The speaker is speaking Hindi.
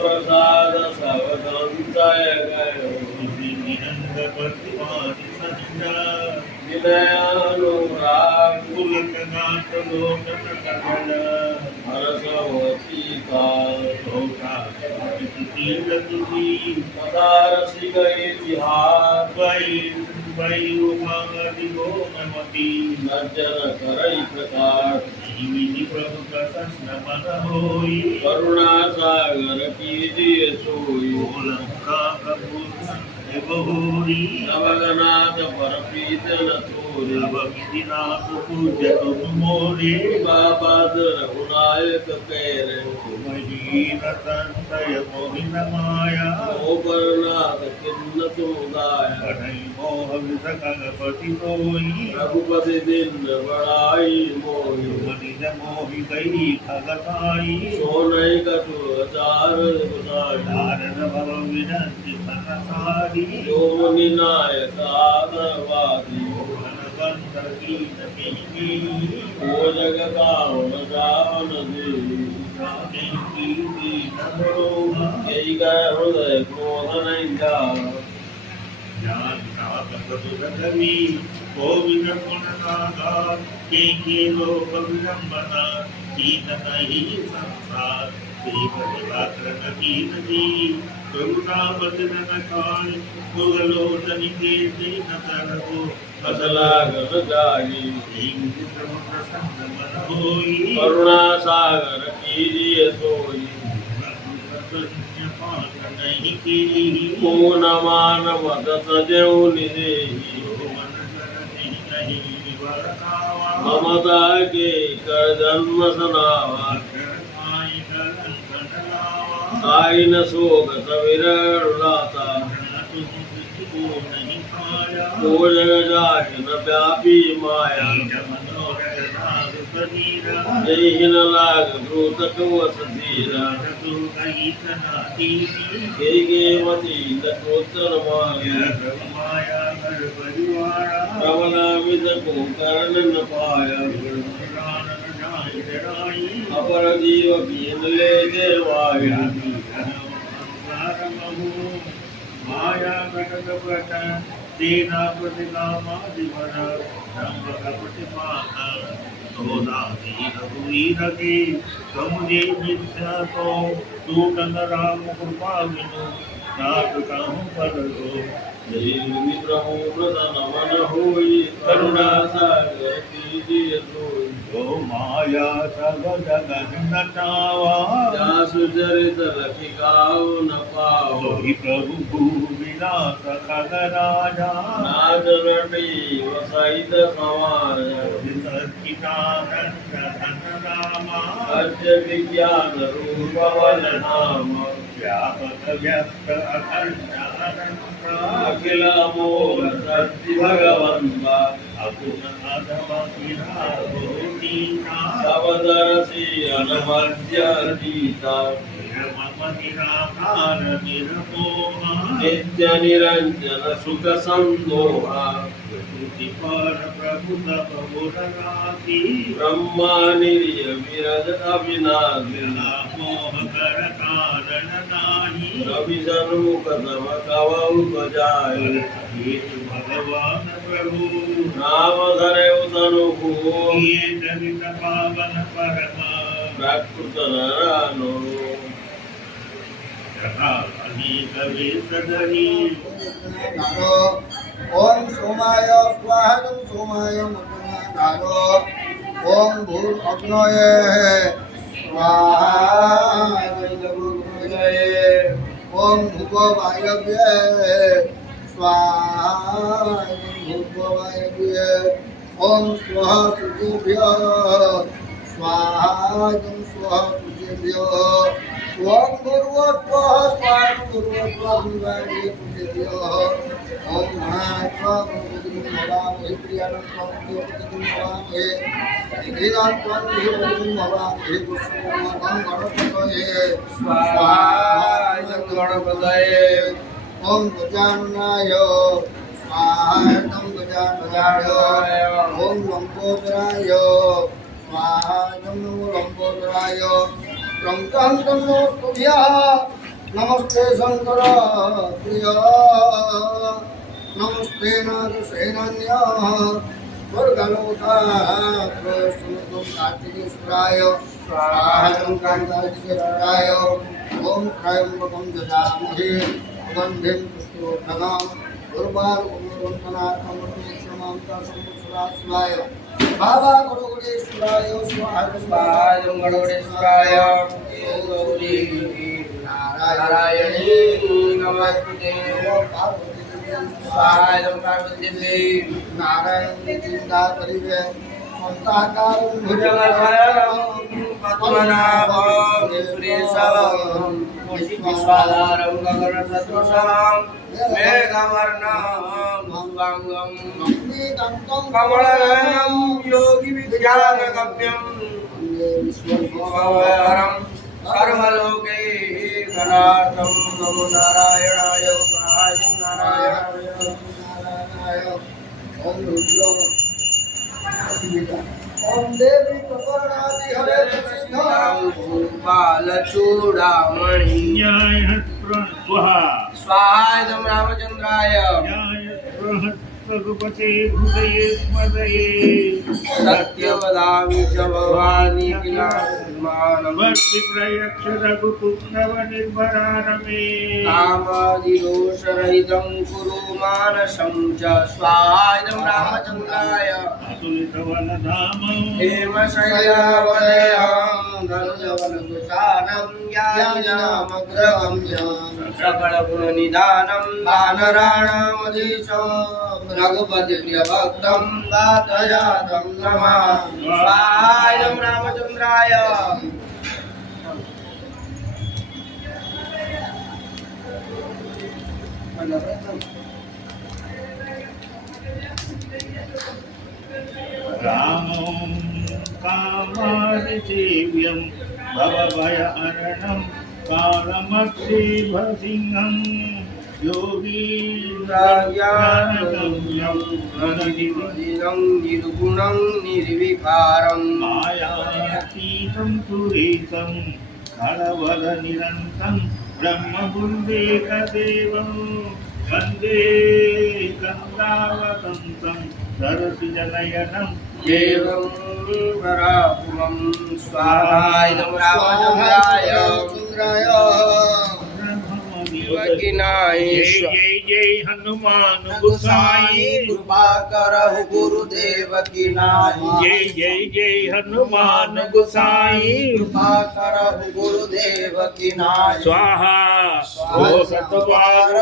प्रसाद सवदंतय गयो विनयानुराग पुलकनाथ लोकन सकल हरसवतीका पदारसी गए बिहार वै उमादि गोमती नर्जन करई प्रकाश जीविनी प्रभु प्रसन्न मन होई करुणा सागर कीजिए सोई लंका प्रभु बहुरी नवगनाथ पर प्रीतन थोरे भक्तिनाथ पूज्य तुम मोरे बाबा रघुनायक पैर तुमहीन संशय मोहिन माया ओ परनाथ किन्न तुदाय बढ़ई मोह विसकल पति सोई रघुपति दिन बड़ाई मोहि मनिज मोहि गई खगताई सोनई कटु अचार बुझाई नारद भव विनंति सनसारी योनि नायक आदरवादी भगवंत की नमी ओ जगतावन जावन देवी जाने की नमो यही का हृदय क्रोध नहीं जा ज्ञान साधवी गोविंद गुणनागा के लोक विलंबना कीन नहीं संसार देवत्र नकीन जी करुणा बदन नकाय मुगलोचन के दिन तरहो असलागन जागी प्रसन्न मन होई करुणा सागर कीजिए सोई नहीं की मोन मान मद सजो निदेही ममता के कर जन्म सनावा आई न शोक सविरुलाता को जग जाहि न व्यापी माया जय न लाग द्रुत वसधीरा मती नोत्तर माया प्रबला विद को कर्ण न पाया अपर जीव कीन ले देवाया माया घटक सेना प्रतिकामादिवर रंग कपटिमाना तोदासी रघुवीर के समुझे मिथ्या तो टूटन राम कृपा विनु नाथ कहूँ पर दो देवी प्रभु प्रसन्न मन होई करुणा सागर कीजिए सोई ओ माया सब जगत नटावा जासु चरित रखिकाओ न पाओ ही प्रभु भूविलास खग राजा नाद नटी वसहित सवार सच्चिदानंद धन रामा अद्य विज्ञान रूप वन नाम व्यापक व्यक्त अखंड अनंत अखिल अमोघ सत्य भगवंता अकुन अधम सवदरसी अनमद्य जीता मम निराकार निरमोहा नित्य निरंजन सुख संदोहा पर प्रभु तप मुरारी ब्रह्मा निरिय विरज अविनाशी मोह कर कारण नाही रवि सन्मुख तम कवौ बजाय भगवान प्रभु नाम धरे तनु ये जनित पावन परमा प्राकृत नरानो अनेक वेशधरी ओम सोमाय स्वाहा सोमाय मुद्राधारो ओम भूर अग्नये स्वाहा ओम भूगो वायव्ये स्वाहा भूगो वायव्ये ओम स्वाहा शुचिभ्यो स्वाहा स्वाहा शुचिभ्यो ओम गुरुवत्वः स्वाहा गुरुवत्वः विवाहे शुचिभ्यो ओम महात्मा गुरुदेव भगवान हे प्रियानंद गुरुदेव भगवान हे निधिनाथवान हे गुरुदेव भगवान हे कृष्ण गणपतये स्वाहा गणपतये ओम गजाननाय स्वाहा ओम गजाननाय ओम लंबोदराय स्वाहा नमो लंबोदराय त्रंकं तन्नो तुभ्यः नमस्ते शंकर प्रिय नमस्ते नागसेनान्यः स्वर्गलोकात् कार्तिकेश्वराय स्वाहा कार्तिकेश्वराय ओम त्रयंबकं ददामहे गंधिं पुष्टिवर्धनम् दुर्वारुकमुरन्तनाथमनुष्यमान्तासमुत्सरासुराय बाबा गरुडेश्वराय स्वाहा गरुडेश्वराय गौरी नारायणी नमस्ते स्वाहा पार्वती नारायण चिंता करिवे संताकारं भुजगशयनं पद्मनाभं सुरेशं विश्वाधारं गगनसदृशं मेघवर्णं शुभांगं कमलनयनं योगिविद्यानगम्यं विश्वभरं सर्वलोकैकनाथं नमो नारायणाय स्वाहाय नारायणाय ओम रुद्र ओम देवी प्रपन्नादि हरे बालचूड़ामणि जय स्वाहा स्वाहाय रामचंद्राय रघुपते हृदये स्मरये सत्य वदामि च भवानी ज्ञानमानं भक्ति प्रयक्ष रघुपुत्रव निर्भरानमे कामादिदोषरहितं कुरु मानसं च स्वाहाय रामचंद्राय अतुलितवनधाम हेमशय्यावलयं धनुजवनकुशालं ज्ञानिनामग्रगम्यं सकलगुणनिधानं वानराणामधीशं रघुपति प्रिय भक्तं गातजातं नमः स्वाहाय रामचंद्राय रामं कामादिसेव्यं भवभयहरणं कालमक्षीभसिंहं योगीन्द्रज्ञानगम्यं निर्गुणं निर्विकारं मायातीतं सुरेशं खलवलनिरन्तं ब्रह्मबुन्देकदेवं वन्दे गङ्गावतंसं सरसिजनयनं देवं वराहुमं स्वाहाय रामचंद्राय जय जय जय हनुमान गोसाई कृपा करहु गुरुदेव की नाई जय जय जय हनुमान गोसाई कृपा करहु गुरुदेव की नाई स्वाहा ओ सतवार